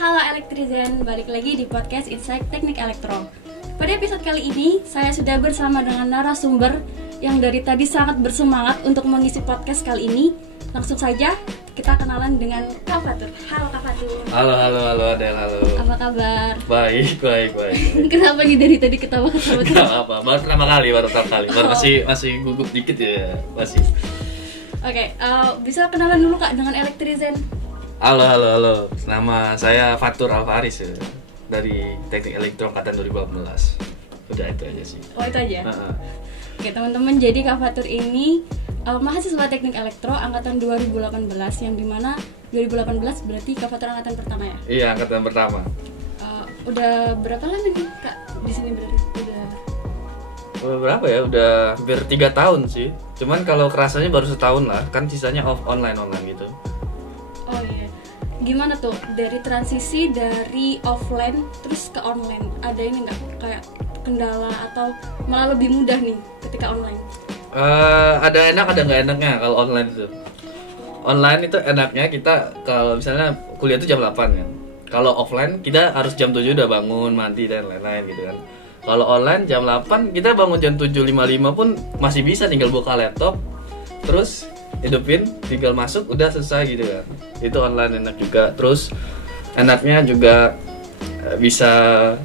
Halo Elektrizen, balik lagi di podcast Insight Teknik Elektro. Pada episode kali ini, saya sudah bersama dengan narasumber yang dari tadi sangat bersemangat untuk mengisi podcast kali ini. Langsung saja kita kenalan dengan Kak Fatur. Halo Kak Fatur. Halo Adel, halo. Apa kabar? Baik. Kenapa nih dari tadi ketawa-ketawa? Gak apa, baru pertama kali, masih gugup dikit ya, masih. Oke, bisa kenalan dulu Kak dengan Elektrizen. Halo. Nama saya Fatur Alvaris ya, dari Teknik Elektro angkatan 2018. Udah itu aja sih. Oh itu aja? Oke teman-teman, jadi Kak Fatur ini mahasiswa Teknik Elektro angkatan 2018, yang dimana 2018 berarti Kak Fatur angkatan pertama ya? Iya, angkatan pertama. Udah berapa lama nih Kak di sini berarti? Berapa ya? Udah hampir 3 tahun sih. Cuman kalau kerasanya baru setahun lah, kan sisanya online gitu. Oh iya. Gimana tuh dari transisi dari offline terus ke online? Ada ini nggak kayak kendala atau malah lebih mudah nih ketika online? Ada enak ada nggak enaknya kalau online itu. Online itu enaknya kita kalau misalnya kuliah itu jam 8 kan. Kalau offline kita harus jam 7 udah bangun, mandi dan lain-lain gitu kan. Kalau online jam 8 kita bangun jam 7.55 pun masih bisa, tinggal buka laptop terus hidupin, tinggal masuk udah selesai gitu kan. Itu online enak juga. Terus enaknya juga bisa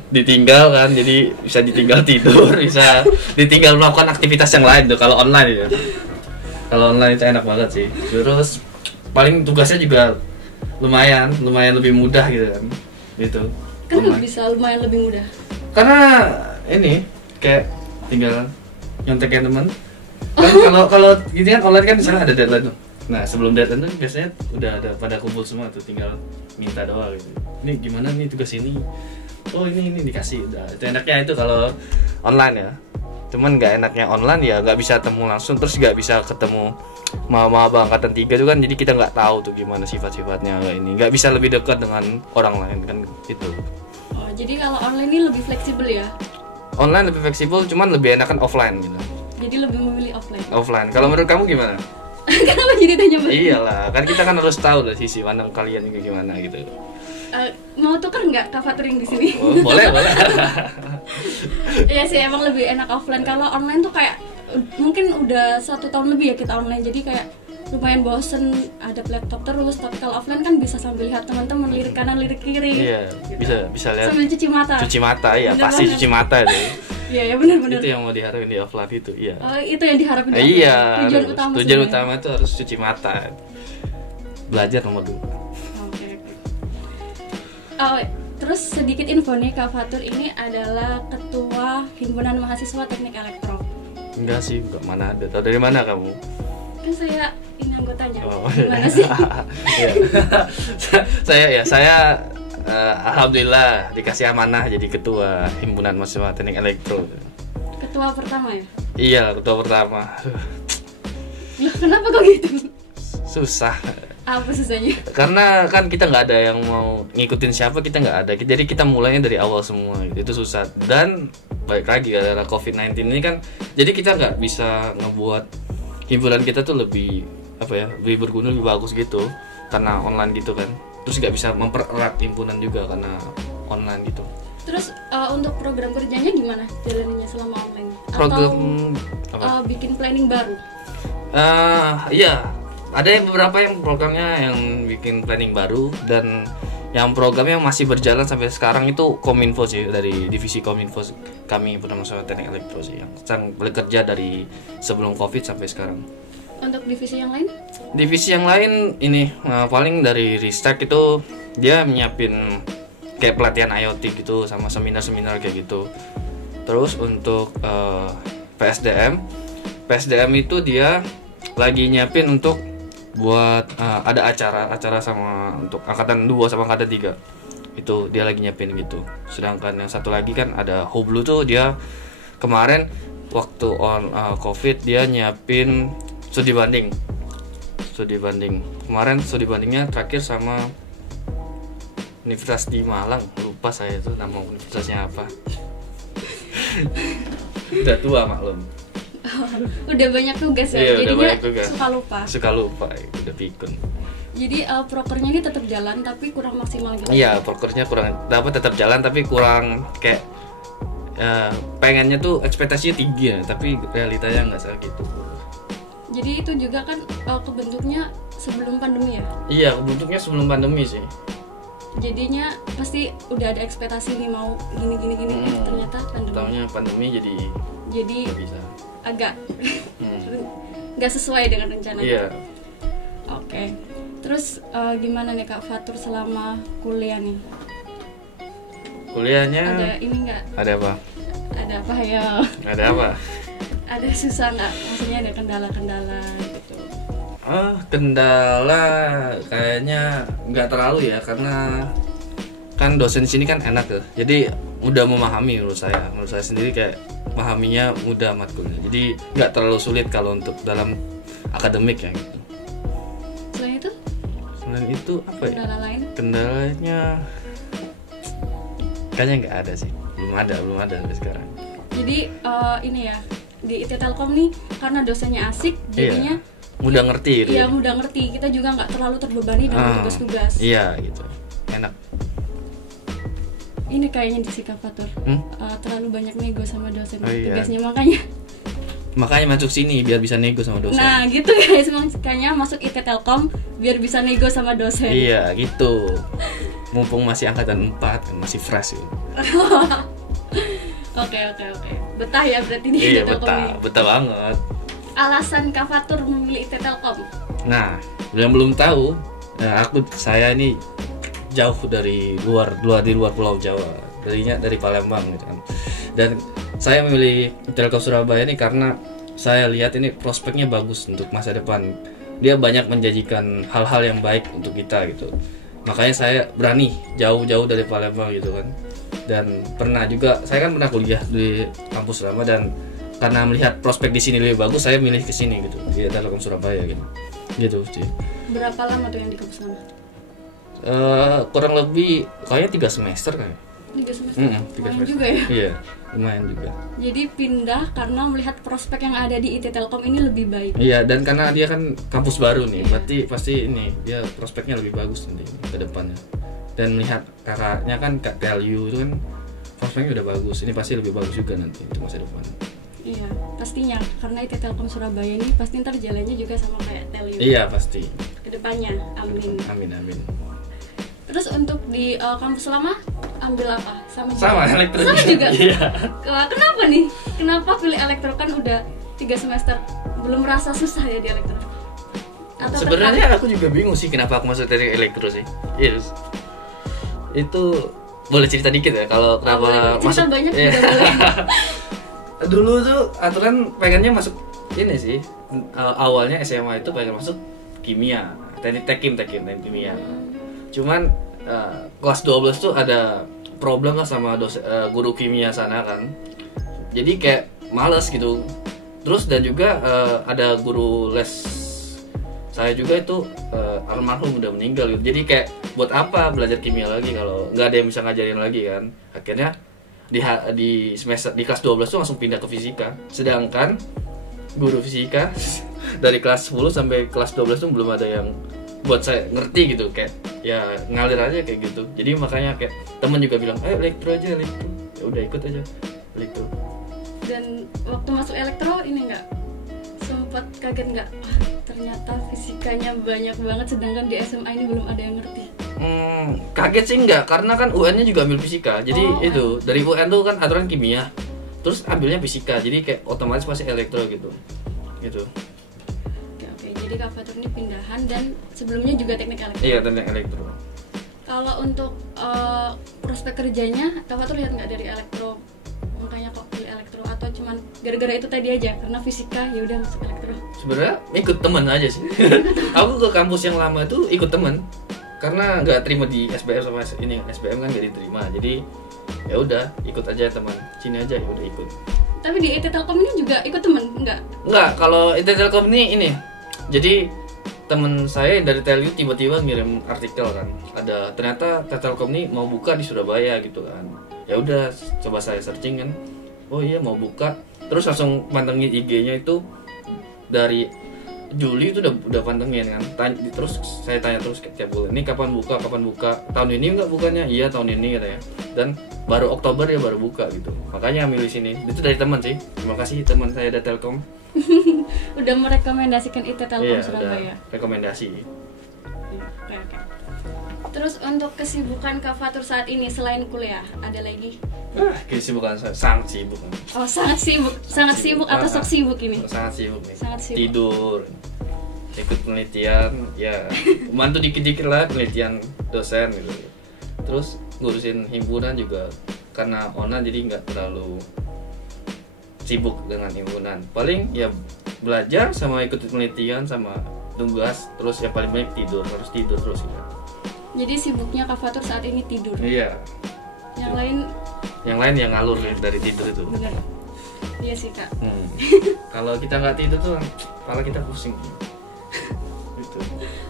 ditinggal kan, jadi bisa ditinggal tidur, bisa ditinggal melakukan aktivitas yang lain tuh kalau online ya. Kalau online itu enak banget sih. Terus paling tugasnya juga lumayan lebih mudah gitu kan. Gitu. Kenapa bisa lumayan lebih mudah? Karena ini kayak tinggal nyontekin teman. Kan kalau gitu kan online kan misalnya ada deadline tuh. Nah, sebelum deadline tuh biasanya udah ada pada kumpul semua tuh, tinggal minta doang gitu. Ini gimana nih tugas ini? Oh, ini dikasih udah. Itu enaknya itu kalau online ya. Cuman nggak enaknya online ya nggak bisa ketemu langsung, terus nggak bisa ketemu maba angkatan 3 tuh kan, jadi kita nggak tahu tuh gimana sifat-sifatnya kayak ini. Nggak bisa lebih dekat dengan orang lain kan itu. Oh, jadi kalau online ini lebih fleksibel ya? Online lebih fleksibel, cuman lebih enakan offline gitu. Jadi lebih memilih offline. Offline. Kalau menurut kamu gimana? Kenapa jadi tanya Mbak? Iyalah, kan kita kan harus tahu lah sisi pandang kalian juga gimana gitu. Mau tukar nggak Kak Fatur yang di sini? Oh, boleh. Iya sih, emang lebih enak offline. Kalau online tuh kayak mungkin udah 1 tahun lebih ya kita online, jadi kayak lumayan bosen ada laptop terus. Tapi kalau offline kan bisa sambil lihat teman-teman lirik kanan lirik kiri. Iya, gitu. bisa lihat. Sambil cuci mata. Cuci mata ya, Bener pasti banget. cuci mata itu. Iya benar. Itu yang mau diharapin di offline itu, iya. Oh, itu yang diharapin. Iya. Tujuan sebenarnya. utama itu harus cuci mata. Belajar nomor 2. Oke. Oh, terus sedikit info nih, Kak Fatur ini adalah ketua himpunan mahasiswa Teknik Elektro. Enggak sih, bukan, mana ada. Tahu dari mana kamu? Kan saya ini anggotanya. Oh. Gimana sih? Iya. saya alhamdulillah dikasih amanah jadi ketua himpunan mahasiswa Teknik Elektro. Ketua pertama ya? Iya, ketua pertama. Loh, kenapa kok gitu? Susah. Apa susahnya? Karena kan kita nggak ada yang mau ngikutin siapa, kita nggak ada. Jadi kita mulainya dari awal semua gitu. Itu susah. Dan balik lagi gara COVID-19 ini kan, jadi kita nggak bisa ngebuat himpunan kita tuh lebih lebih berguna, lebih bagus gitu karena online gitu kan. Terus nggak bisa mempererat himpunan juga karena online gitu. Terus untuk program kerjanya gimana jalannya selama online? Program Atau bikin planning baru? Iya, ada yang beberapa yang programnya yang bikin planning baru, dan yang programnya yang masih berjalan sampai sekarang itu Kominfo sih, dari divisi Kominfo kami Mahasiswa Teknik Elektro sih yang sedang bekerja dari sebelum Covid sampai sekarang. Untuk divisi yang lain? Divisi yang lain ini paling dari Ristek itu dia menyiapin kayak pelatihan IoT gitu sama seminar-seminar kayak gitu. Terus untuk PSDM itu dia lagi nyiapin untuk buat ada acara sama untuk angkatan 2 sama angkatan 3. Itu dia lagi nyiapin gitu. Sedangkan yang satu lagi kan ada Hublu tuh, dia kemarin waktu Covid dia nyiapin studi banding. Kemarin studi bandingnya terakhir sama Universitas di Malang, lupa saya tuh nama universitasnya apa. Udah tua maklum. Udah banyak tugas ya, Iya, jadinya tugas. suka lupa. Udah pikun. Jadi prokernya ini tetap jalan tapi kurang maksimal gitu. Iya, prokernya kurang dapat, tetap jalan tapi kurang kayak pengennya tuh ekspektasinya tinggi ya, tapi realitanya nggak segitu. Jadi itu juga kan kebentuknya sebelum pandemi ya? Iya, kebentuknya sebelum pandemi sih. Jadinya pasti udah ada ekspektasi nih mau gini ternyata pandemi. Taunya pandemi jadi nggak bisa. Agak nggak sesuai dengan rencana. Iya. Oke. Terus gimana nih Kak Fatur selama kuliah nih? Kuliahnya Ada ini nggak? ada apa? Ada apa ya? Ada apa? Ada susah nggak? Maksudnya ada kendala-kendala gitu? Kendala kayaknya nggak terlalu ya, karena kan dosen di sini kan enak tuh. Jadi mudah memahami menurut saya. Menurut saya sendiri kayak memahaminya mudah matkulnya. Jadi nggak terlalu sulit kalau untuk dalam akademik ya gitu. Selain itu apa ya? Kendala lain? Kendalanya kayaknya nggak ada sih. Belum ada sampai sekarang. Jadi ini ya di IT Telkom nih karena dosennya asik jadinya mudah ngerti gitu. Iya, mudah ngerti. Kita juga nggak terlalu terbebani dengan tugas-tugas. Iya gitu. Enak. Ini kayaknya di sikap Fatur. Terlalu banyak nego sama dosen tugasnya makanya masuk sini biar bisa nego sama dosen. Nah gitu guys, makanya masuk IT Telkom biar bisa nego sama dosen. Iya gitu. Mumpung masih angkatan 4 kan masih fresh gitu. Oke. Betah ya berarti di IT Telkom ini. Betah banget. Alasan Kak Fatur memilih IT Telkom? Nah, yang belum tahu, saya ini jauh dari luar Pulau Jawa, dari Palembang gitu kan. Dan saya memilih Telkom Surabaya ini karena saya lihat ini prospeknya bagus untuk masa depan. Dia banyak menjanjikan hal-hal yang baik untuk kita gitu. Makanya saya berani jauh-jauh dari Palembang gitu kan. Dan saya kan pernah kuliah di kampus lama, dan karena melihat prospek di sini lebih bagus, saya milih ke sini gitu, di Telkom Surabaya gitu. Gitu sih. Berapa lama tuh yang di kampus lama? Kurang lebih kayaknya 3 semester kan. 3 semester. Lumayan juga ya. Iya, lumayan juga. Jadi pindah karena melihat prospek yang ada di IT Telkom ini lebih baik. Iya, dan karena dia kan kampus baru nih, berarti pasti ini dia prospeknya lebih bagus nanti ke depannya. Dan melihat kakaknya kan Kak Telyu itu kan prospeknya udah bagus, ini pasti lebih bagus juga nanti untuk masa depan. Iya, pastinya karena IT Telkom Surabaya ini pasti ntar jalannya juga sama kayak Telyu. Iya, pasti. Kedepannya, amin. Amin. Terus untuk di kampus lama ambil apa? Sama elektro. Sama juga. Iya. Kenapa nih? Kenapa pilih elektro, kan udah 3 semester belum merasa susah ya di elektro? Sebenarnya aku juga bingung sih kenapa aku masuk dari elektro sih. Yes. Itu boleh cerita dikit ya kalau kenapa cerita masuk banyak juga boleh. Dulu tuh aturan pengennya masuk ini sih. Awalnya SMA itu pengen masuk kimia, teknik kimia. Cuman kelas 12 tuh ada problem lah sama guru kimia sana kan. Jadi kayak males gitu. Terus dan juga ada guru les saya juga itu almarhum udah meninggal gitu. Jadi kayak buat apa belajar kimia lagi kalau nggak ada yang bisa ngajarin lagi kan. Akhirnya di semester di kelas 12 tuh langsung pindah ke fisika. Sedangkan guru fisika dari kelas 10 sampai kelas 12 tuh belum ada yang buat saya ngerti gitu, kayak ya ngalir aja kayak gitu. Jadi makanya kayak temen juga bilang elektro aja. Ya udah ikut aja elektro. Dan waktu masuk elektro ini nggak sempat kaget nggak? Ternyata fisikanya banyak banget, sedangkan di SMA ini belum ada yang ngerti. Kaget sih enggak, karena kan UN-nya juga ambil fisika. Jadi itu dari UN tuh kan aturan kimia, terus ambilnya fisika. Jadi kayak otomatis pasti elektro gitu. Oke, jadi Kak Fatur ini pindahan dan sebelumnya juga teknik elektro. Iya, teknik elektro. Kalau untuk prospek kerjanya, Kak Fatur lihat nggak dari elektro? Makanya kok pilih elektro, atau cuman gara-gara itu tadi aja karena fisika ya udah masuk elektro? Sebenarnya ikut teman aja sih. Aku ke kampus yang lama itu ikut teman karena nggak terima di SBM sama ini, SBM kan nggak diterima. Jadi ya udah ikut aja teman sini aja, ya udah ikut. Tapi di IT Telkom ini juga ikut teman nggak? Kalau IT Telkom ini jadi teman saya dari Telyu tiba-tiba ngirim artikel kan, ada ternyata Telkom ini mau buka di Surabaya gitu kan. Ya udah coba saya searching kan, oh iya mau buka, terus langsung pantengin IG-nya itu dari Juli itu udah pantengin kan. Terus saya tanya terus tiap bulan, ini kapan buka? Tahun ini nggak bukanya? Iya tahun ini katanya. Dan baru Oktober dia baru buka gitu. Makanya milih sini. Itu dari teman sih. Terima kasih teman saya ada Telkom. Udah merekomendasikan IT Telkom Iya, Surabaya. udah rekomendasi. Oke. Terus untuk kesibukan Kak Fatur saat ini selain kuliah, ada lagi? Kesibukan saya sangat sibuk. Oh, sangat sibuk atau sok sibuk ini? Sangat sibuk nih. Sangat sibuk. Tidur, ikut penelitian, ya bantu dikit-dikit lah penelitian dosen gitu. Terus ngurusin himpunan juga karena online jadi nggak terlalu sibuk dengan himpunan. Paling ya belajar sama ikut penelitian sama tugas, terus yang paling banyak tidur, harus tidur terus gitu. Jadi sibuknya Kak Fatur saat ini tidur. Iya. Yang lain yang ngalur dari tidur itu. bener. Iya sih Kak. Kalau kita nggak tidur tuh kepala kita pusing. Gitu.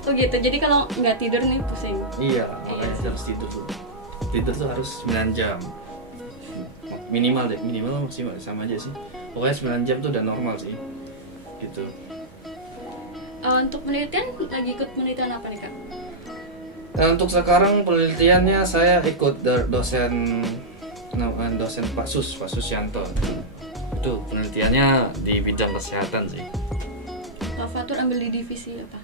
Oh gitu. Jadi kalau nggak tidur nih pusing. Iya, makanya kita harus tidur tuh. Tidur tuh harus 9 jam. Minimal sih sama aja sih. Pokoknya 9 jam tuh udah normal sih. Gitu. Untuk penelitian lagi ikut penelitian apa nih Kak? Nah, untuk sekarang penelitiannya saya ikut dosen Pak Susyanto. Itu penelitiannya di bidang kesehatan sih. Kak Fatur ambil di divisi apa?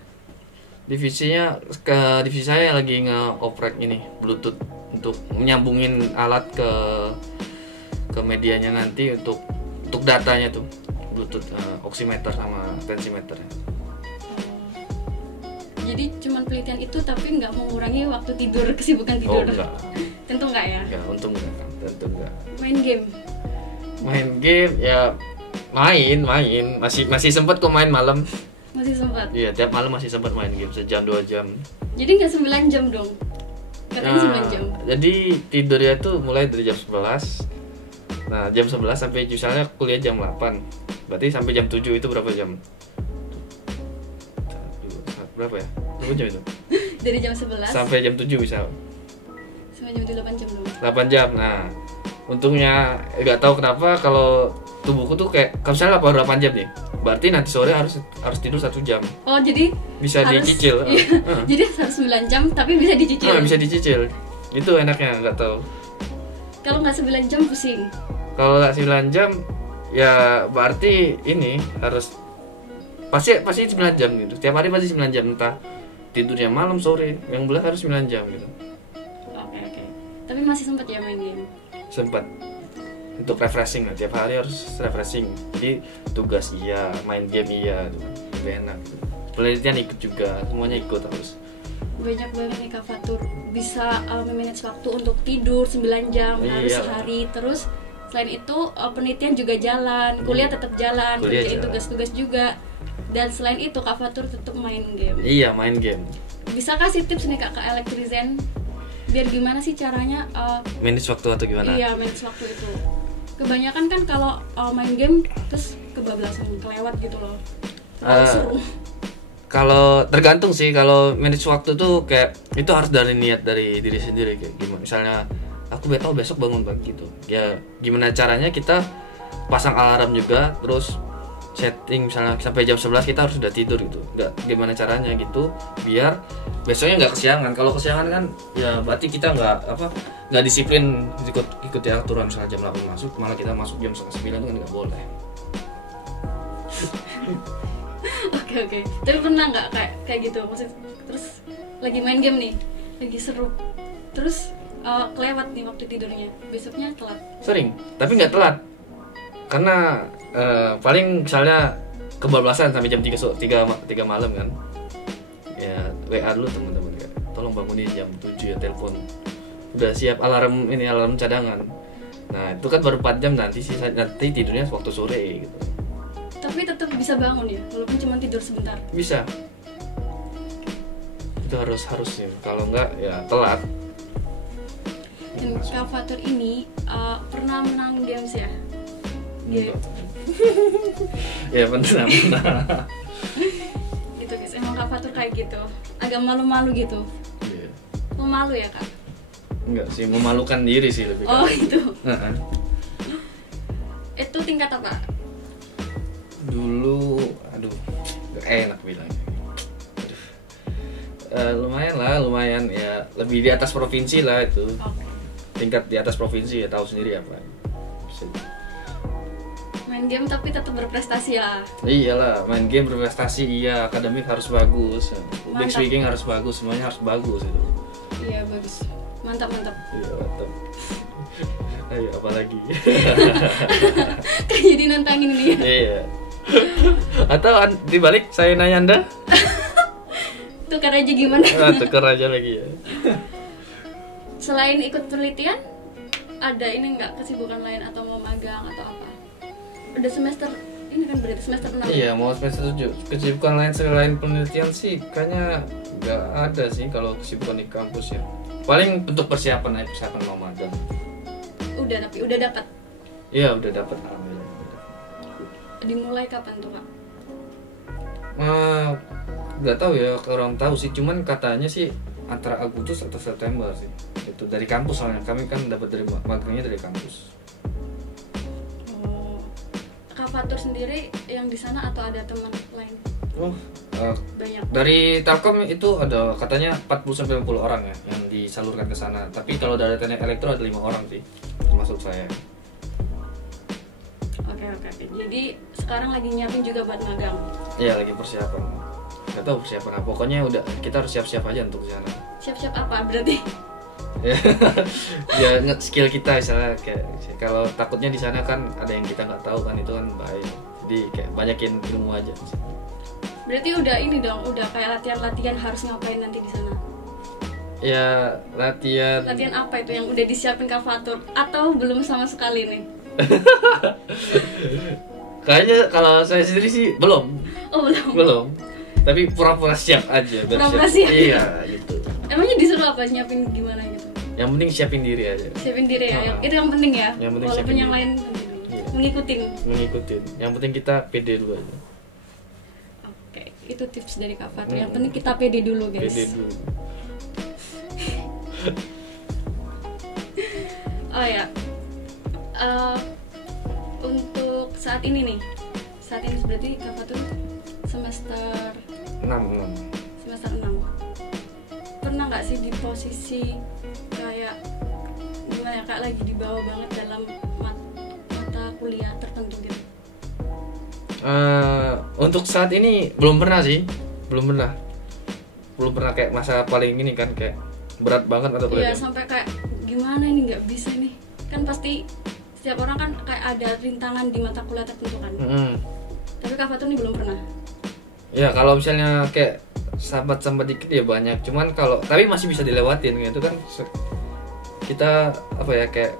Divisi saya lagi nge-oprek ini Bluetooth untuk menyambungin alat ke medianya nanti untuk datanya tuh Bluetooth oximeter sama tensimeter. Jadi cuman penelitian itu tapi nggak mengurangi waktu tidur, kesibukan tidur. Oh enggak. Tentu nggak ya? Enggak, untung enggak. Tentu enggak. Main game. Main game ya main masih sempat kok main malam. Masih sempat. Iya, tiap malam masih sempat main game sejam 2 jam. Jadi nggak 9 jam dong? Katanya 9 jam. Jadi tidurnya tuh mulai dari jam 11. Nah, jam 11 sampai misalnya kuliah jam 8. Berarti sampai jam 7 itu berapa jam? Berapa ya? Berapa jam itu? Dari jam 11 sampai jam 7 bisa. sampai jam 8 jam dong. 8 jam. Nah, untungnya nggak tahu kenapa kalau tubuhku tuh kayak kalau misalnya 8 jam nih. Berarti nanti sore harus tidur 1 jam. Oh, jadi bisa dicicil. Iya. Jadi harus 9 jam tapi bisa dicicil. Bisa dicicil. Itu enaknya, nggak tahu. Kalau nggak 9 jam pusing. Kalau nggak 9 jam ya berarti ini harus pasti 9 jam gitu. Tiap hari pasti 9 jam, entah tidurnya malam sore, yang belah harus 9 jam gitu. Oke. Tapi masih sempat ya main game? Sempat. Untuk refreshing lah, tiap hari harus refreshing. Jadi tugas iya, main game iya, lebih enak. Penelitian ikut juga, semuanya ikut harus. Banyak banget nih Kak Fatur bisa memanage waktu untuk tidur 9 jam harus sehari. Terus selain itu penelitian juga jalan, kuliah tetap jalan, kerjain tugas-tugas juga. Dan selain itu Kak Fatur tetap main game. Iya, main game. Bisa kasih tips nih Kak ke Elektrizen biar gimana sih caranya manage waktu atau gimana? Iya, manage waktu itu. Kebanyakan kan kalau main game terus kebablasan, kelewat gitu loh. Seru. Kalau tergantung sih, kalau manage waktu tuh kayak itu harus dari niat dari diri sendiri, kayak gimana. Misalnya aku besok bangun pagi gitu. Ya gimana caranya kita pasang alarm juga, terus setting misalnya sampai jam 11 kita harus sudah tidur gitu. Enggak gimana caranya gitu biar besoknya nggak kesiangan. Kalau kesiangan kan ya berarti kita nggak disiplin ikut aturan. Misalnya jam 8 masuk, malah kita masuk jam 9 itu kan nggak boleh. Oke. Tapi pernah nggak kayak gitu? Maksud terus lagi main game nih, lagi seru, terus kelewat nih waktu tidurnya, besoknya telat. Sering, tapi nggak telat. Karena paling misalnya kebablasan sampai jam 3 malam kan. Ya WA dulu teman-teman kayak, tolong bangunin jam 7 ya, telepon. Udah siap alarm cadangan. Nah, itu kan baru 4 jam nanti tidurnya waktu sore gitu. Tapi tetap bisa bangun ya, walaupun cuma tidur sebentar. Bisa. Itu harus sih. Kalau enggak ya telat. Dan Kak Fatur ini pernah menang games ya? Game. Ya pernah. Gitu guys, emang Kak Fatur kayak gitu, agak malu-malu gitu. Yeah. Mau malu ya Kak? Enggak sih, memalukan diri sih lebih. Oh itu. Itu tingkat apa? Dulu, aduh, gak enak bilangnya. Lumayan ya, lebih di atas provinsi lah itu. Tingkat di atas provinsi ya, tahu sendiri apa. Main game tapi tetap berprestasi ya. Iyalah, main game berprestasi, iya, akademik harus bagus, public speaking harus bagus, semuanya harus bagus itu. Iya bagus, mantap. Iya mantap. Ayo apalagi. Kayak jadi nantangin nih. Iya. Atau dibalik saya nanya Anda? Tukar aja gimana? Tukar aja lagi ya. Selain ikut penelitian, ada ini nggak kesibukan lain atau mau magang atau apa? Udah semester ini kan berarti semester 6. Iya, mau semester 7. Kesibukan lain selain penelitian sih kayaknya nggak ada sih kalau kesibukan di kampus ya. Paling bentuk persiapan mau magang. Tapi udah dapat. Iya, udah dapat alhamdulillah. Dimulai kapan tuh, Kak? Nggak tahu ya, orang tahu sih, cuman katanya sih antara Agustus atau September sih. Itu dari kampus soalnya, kami kan dapat dari magangnya dari kampus. Kak Fatur sendiri yang di sana atau ada teman lain? Banyak. Dari Telkom itu ada katanya 40-50 orang ya yang disalurkan ke sana. Tapi kalau dari teknik elektro ada 5 orang sih, termasuk saya. Oke. Jadi sekarang lagi nyiapin juga buat magang? Iya, lagi persiapan. Gak tahu persiapan apa, pokoknya udah kita harus siap-siap aja untuk ke sana. Siap-siap apa berarti? Ya skill kita misalnya kayak kalau takutnya di sana kan ada yang kita nggak tahu kan, itu kan bahaya. Jadi kayak banyakin ilmu aja. Berarti udah ini dong, udah kayak latihan harus ngapain nanti di sana? Ya latihan apa itu yang udah disiapin Kak Fatur atau belum sama sekali nih? Kayaknya kalau saya sendiri sih belum. Oh belum. Tapi pura-pura siap aja. Pura-pura siap. Iya gitu. Emangnya disuruh apa, nyiapin gimana gitu? Yang penting siapin diri aja. Siapin diri ya, itu yang penting ya. Yang penting walaupun yang diri. lain Iya. Ngikutin. Yang penting kita pede dulu aja. Oke, itu tips dari Kak Fatur. Yang penting kita pede dulu guys. Pede dulu. Oh ya, untuk saat ini berarti Kak Fatur semester 6. Semester 6. Pernah nggak sih di posisi kayak gimana ya, Kak, lagi di bawah banget dalam mata kuliah tertentu gitu? Untuk saat ini belum pernah kayak masa paling ini kan kayak berat banget atau Iya, sampai kayak gimana ini nggak bisa nih, kan pasti setiap orang kan kayak ada rintangan di mata kuliah tertentu kan. Tapi Kak Fatur ini belum pernah. Ya kalau misalnya kayak sambat dikit ya banyak, cuman tapi masih bisa dilewatin gitu kan. Kita apa ya, kayak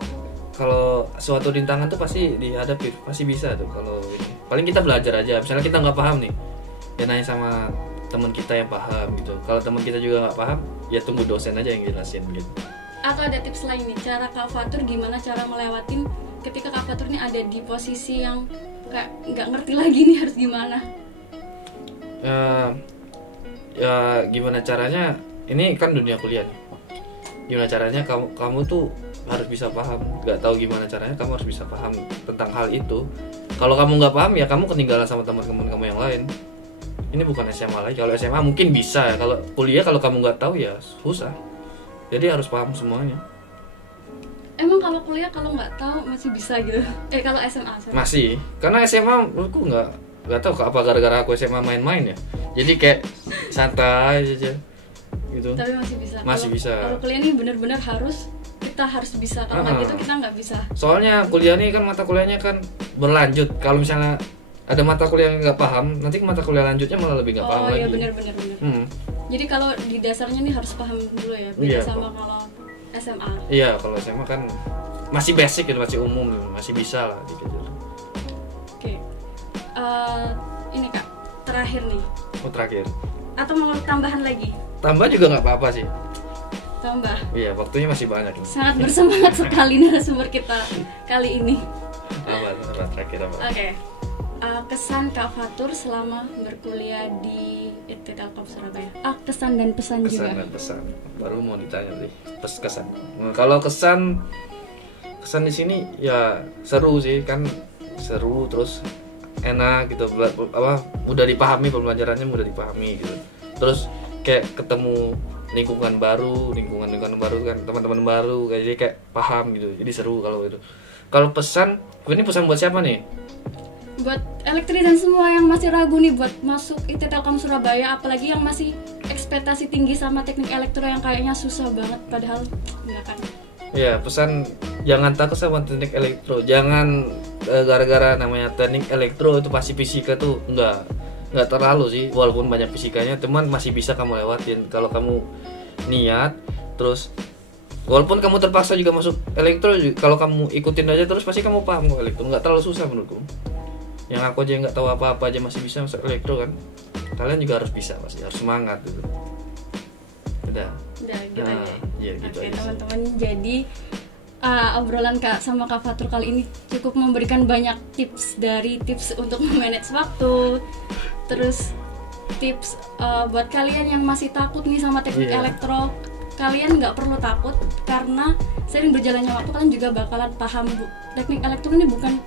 kalau suatu rintangan tuh pasti dihadapi, pasti bisa tuh. Kalau ini paling kita belajar aja, misalnya kita nggak paham nih ya nanya sama teman kita yang paham gitu. Kalau teman kita juga nggak paham ya tunggu dosen aja yang jelasin gitu. Atau ada tips lain nih, cara Kak Fatur gimana cara melewatin ketika Kak Fatur ini ada di posisi yang kayak nggak ngerti lagi nih harus gimana? Ya gimana caranya, ini kan dunia kuliah nih. Gimana caranya kamu tuh harus bisa paham. Gak tahu gimana caranya, kamu harus bisa paham tentang hal itu. Kalau kamu nggak paham ya kamu ketinggalan sama teman-teman kamu yang lain. Ini bukan SMA lagi. Kalau SMA mungkin bisa ya. Kalau kuliah kalau kamu nggak tahu ya susah. Jadi harus paham semuanya. Emang kalau kuliah kalau nggak tahu masih bisa gitu? Kalau SMA? Masih. Karena SMA menurutku nggak tahu apa gara-gara aku SMA main-main ya. Jadi kayak santai aja gitu. Tapi masih bisa. Masih bisa. Kalau kuliah ini benar-benar kita harus bisa. Kalau nggak gitu kita nggak bisa. Soalnya kuliah ini kan mata kuliahnya kan berlanjut. Kalau misalnya ada mata kuliah yang nggak paham, nanti mata kuliah lanjutnya malah lebih nggak paham lagi. Oh iya, benar. Jadi kalau di dasarnya nih harus paham dulu ya. Beda sama kalau SMA. Iya, kalau SMA kan masih basic gitu, masih umum gitu, masih bisa lah dikit. Oke. Ini Kak, terakhir nih. Oh, terakhir. Atau mau tambahan lagi? Tambah juga nggak apa-apa sih. Tambah. Iya, waktunya masih banyak. Sangat bersemangat sekali narasumber kita kali ini. Apa terakhir apa? Oke. Kesan Kak Fatur selama berkuliah di IT Telkom Surabaya. Kesan dan pesan juga. Kesan dan pesan. Baru mau ditanya nih, kesan. Nah, kalau kesan di sini ya seru sih, kan seru, terus enak gitu, mudah dipahami, pembelajarannya mudah dipahami gitu. Terus kayak ketemu lingkungan baru kan, teman-teman baru, jadi kayak paham gitu, jadi seru kalau itu. Kalau pesan, ini pesan buat siapa nih? Buat elektri dan semua yang masih ragu nih buat masuk IT Telkom Surabaya, apalagi yang masih ekspektasi tinggi sama teknik elektro yang kayaknya susah banget, padahal enggak kan. Ya, pesan jangan takut sama teknik elektro, jangan gara-gara namanya teknik elektro itu pasti fisika tuh nggak terlalu sih, walaupun banyak fisikanya, teman masih bisa kamu lewatin kalau kamu niat. Terus walaupun kamu terpaksa juga masuk elektro, kalau kamu ikutin aja terus pasti kamu paham kok elektro, nggak terlalu susah menurutku. Yang aku aja nggak tahu apa-apa aja masih bisa masuk elektro kan, kalian juga harus bisa, pasti harus semangat gitu. Udah gitu nah, aja. Ya, gitu Oke aja teman-teman, jadi obrolan sama Kak Fatur kali ini cukup memberikan banyak tips untuk memanage waktu, terus tips buat kalian yang masih takut nih sama teknik elektro. Kalian nggak perlu takut, karena sering berjalannya waktu kalian juga bakalan paham teknik elektro ini bukan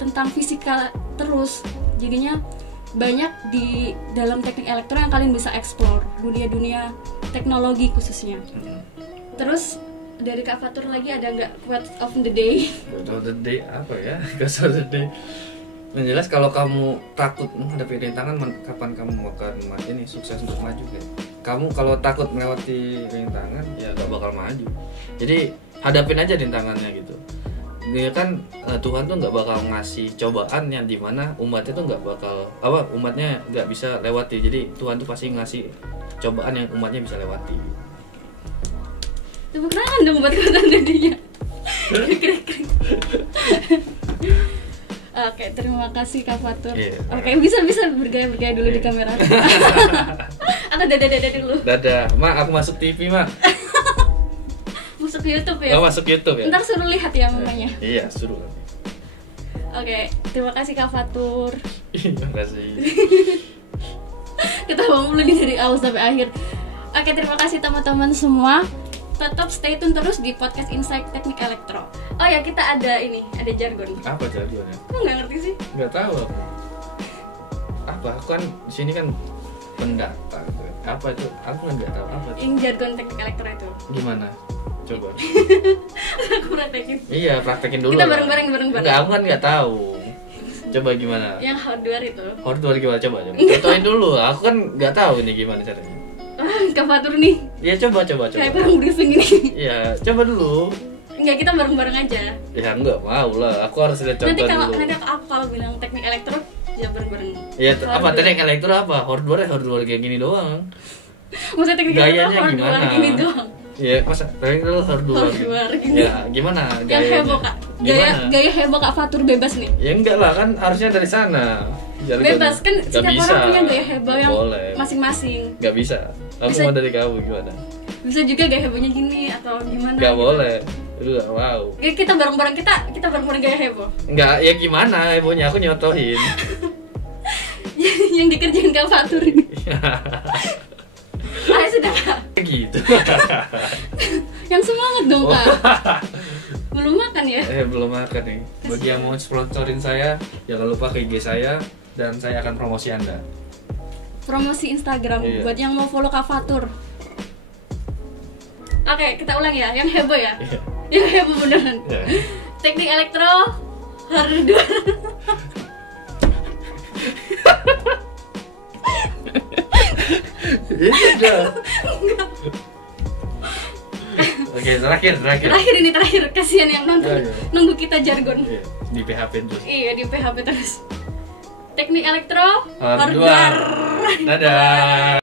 tentang fisika terus, jadinya banyak di dalam teknik elektro yang kalian bisa explore, dunia teknologi khususnya. Terus dari Kak Fatur lagi ada nggak quote of the day? Quote of the day apa ya? Quote of the day. Yang jelas kalau kamu takut menghadapi rintangan, kapan kamu akan ini sukses untuk maju kan? Kamu kalau takut melewati rintangan, ya gak bakal maju. Jadi hadapin aja rintangannya gitu. Dia kan Tuhan tuh nggak bakal ngasih cobaan yang dimana umatnya tuh nggak bakal umatnya nggak bisa lewati. Jadi Tuhan tuh pasti ngasih cobaan yang umatnya bisa lewati. Tepuk tangan dong buat kata dadinya. Oke, terima kasih Kak Fatur. Oke, bisa bergaya dulu di kamera. Atau dadah dulu. Dadah, Mak, aku masuk TV, Mak. Masuk YouTube ya? Oh, masuk YouTube ya? Ntar suruh lihat ya mamanya. Iya, suruh. Oke, terima kasih Kak Fatur. Terima kasih. Ketawa mulu nih dari awal sampai akhir. Oke, terima kasih teman-teman semua. Tetap stay tune terus di podcast Insight Teknik Elektro. Oh ya, kita ada jargon. Apa jargonnya? Aku nggak ngerti sih. Nggak tahu aku. Apa? Aku kan di sini kan pendatang. Apa itu? Aku nggak tahu apa itu. Yang jargon teknik elektro itu. Gimana? Coba. Aku praktekin. Iya, praktekin dulu. Kita bareng-bareng. Enggak, aku kan nggak tahu. Coba gimana? Yang hardware itu. Hardware gimana? Coba. Contohin dulu. Aku kan nggak tahu ini gimana caranya. Kak Fatur nih. Iya, coba. Kayak bareng briefing ini. Iya, coba dulu. Enggak, kita bareng-bareng aja. Ya enggak mau lah. Aku harus lihat contoh dulu. Nanti aku kalau bilang teknik elektro, ya bareng-bareng. Iya, apa teknik elektro apa? Hardware kayak gini doang. Maksudnya teknik elektro gimana? Gini doang. Iya, masa teknik hardware gini. Ya, gimana? Yang heboh Kak. Gaya heboh Kak Fatur bebas nih. Ya enggak lah, kan harusnya dari sana. Bebas kan, setiap orang punya gaya heboh yang masing-masing. Gak bisa. Aku mau dari kamu gimana? Bisa juga gaya hebohnya gini atau gimana? Gak boleh. Itu wow. Ya, kita bareng-bareng gaya heboh. Enggak, ya gimana hebohnya, aku nyotohin. Yang dikerjain Kak Fatur ini. Sudah Kak. Gitu. Yang semangat dong Kak. Belum makan ya? Belum makan nih. Bagi yang mau sponsorin saya, jangan lupa ke IG saya dan saya akan promosi Anda. Promosi Instagram buat yang mau follow Kak Fatur. Oke, kita ulang ya, yang heboh ya. Yang heboh beneran. Teknik elektro hardware. Oke, terakhir. Terakhir, kasihan yang nonton. Nunggu kita jargon. Di PHP terus. Iya, di PHP terus. Teknik elektro hardware. Dadah.